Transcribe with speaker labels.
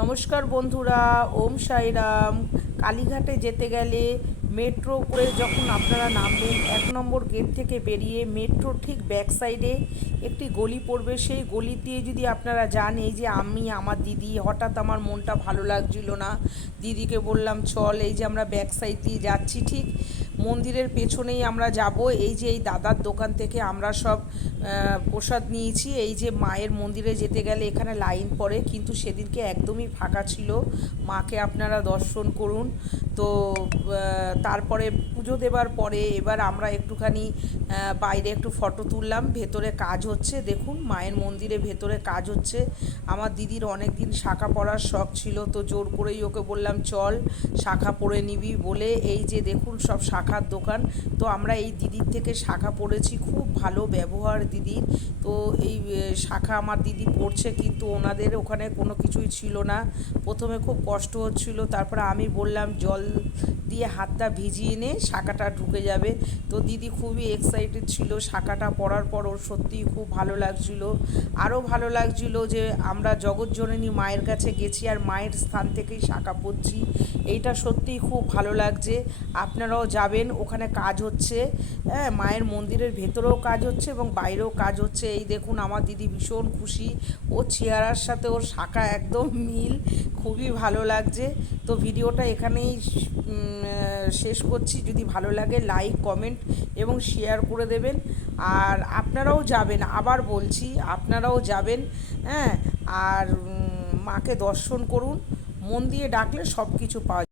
Speaker 1: নমস্কার বন্ধুরা ওম সাইরাম। কালীঘাটে যেতে গেলে মেট্রো করে যখন আপনারা নামবেন, এক নম্বর গেট থেকে বেরিয়ে মেট্রোর ঠিক ব্যাক সাইডে একটি গলি পড়বে। সেই গলি দিয়ে যদি আপনারা যান, এই যে আমি, আমার দিদি, হঠাৎ আমার মনটা ভালো লাগছিল না। দিদিকে বললাম, চল, এই যে আমরা ব্যাক সাইড দিয়ে যাচ্ছি, ঠিক মন্দিরের পেছনেই আমরা যাব। এই যে এই দাদার দোকান থেকে আমরা সব প্রসাদ নিয়েছি। এই যে মায়ের মন্দিরে যেতে গেলে এখানে লাইন পড়ে, কিন্তু সেদিনকে একদমই ফাঁকা ছিল। মাকে আপনারা দর্শন করুন। তো তারপরে পুজো দেবার পরে এবার আমরা একটুখানি বাইরে একটু ফটো তুললাম। ভেতরে কাজ হচ্ছে, দেখুন, মায়ের মন্দিরে ভেতরে কাজ হচ্ছে। আমার দিদির অনেক দিন শাখা পরার শখ ছিল, তো জোর করেই ওকে বললাম, চল, শাখা পরে নিবি বলে। এই যে দেখুন, সব শাখার দোকান। তো আমরা এই দিদির থেকে শাখা পড়েছি, খুব ভালো ব্যবহার দিদির। তো এই শাখা আমার দিদি পড়ছে, কিন্তু ওনাদের ওখানে কোনো কিছুই ছিল না। প্রথমে খুব কষ্ট হচ্ছিল, তারপরে আমি বললাম, জল দিয়ে হাতটা ভিজিয়ে নে, শাখাটা ঢুকে যাবে। তো দিদি খুবই এক্সাইটেড ছিল শাখাটা পড়ার পর, ওর সত্যিই খুব ভালো লাগছিল। আরও ভালো লাগছিল যে আমরা জগৎজননী মায়ের কাছে গেছি আর মায়ের স্থান থেকেই শাখা পড়ছি। এইটা সত্যিই খুব ভালো লাগছে। আপনারাও যাবেন, ওখানে কাজ হচ্ছে। হ্যাঁ মায়ের মন্দিরের ভেতরেও কাজ হচ্ছে এবং বাইরেও কাজ হচ্ছে। এই দেখুন, আমার দিদি ভীষণ খুশি। ও চেহারার সাথে ওর শাখা একদম মিল। খুবই ভালো লাগছে। তো ভিডিওটা এখানেই শেষ করছি। যদি ভালো লাগে লাইক কমেন্ট এবং শেয়ার করে দেবেন। আর আপনারাও যাবেন, আবার বলছি, আপনারাও যাবেন হ্যাঁ? আর মাকে দর্শন করুন। মন দিয়ে ডাকলে সব কিছু পাওয়া